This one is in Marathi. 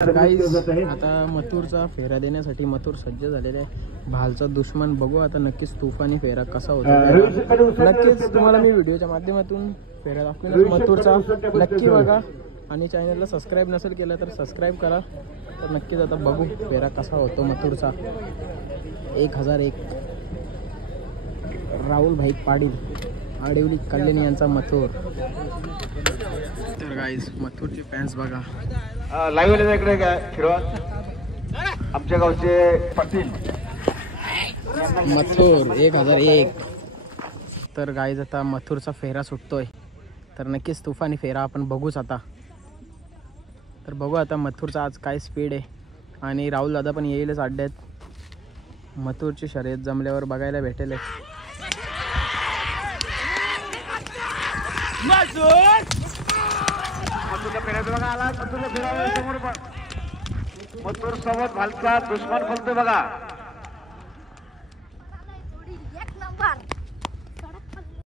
गाईज आता मथुरचा फेरा देण्यासाठी मथुर सज्ज झालेले आहे। भालचा दुश्मन बघू आता नक्कीच तुफानी फेरा कसा होता नक्कीच तुम्हाला मी व्हिडिओच्या माध्यमातून फेरा दाखवेन। मथुरचा नक्की बघा आणि चॅनलला सबस्क्राईब नसेल केलं तर सबस्क्राईब करा। तर नक्कीच आता बघू फेरा कसा होतो मथुरचा। 1001 राहुल भाई पाटील आडिवली कल्याणी यांचा मथुर। तर गाईज मथुरचे फॅन्स बघा लाईव्ह इकडे फिरवा आमच्या गावचे पाटील मथुर 1001। तर गाईज आता मथुरचा फेरा सुटतोय तर नक्कीच तुफानी फेरा आपण बघूच आता। तर बघू आता मथुरचा आज काय स्पीड आहे आणि राहुल दादा पण येईलच अड्ड्यात। मथुरची शर्यत जमल्यावर बघायला भेटेल। मथुरच्या फेऱ्याचं बघा आला मथुरच्या फेऱ्यावर समोर मथुर सोबत भालचा दुश्मन बोलतोय बघा।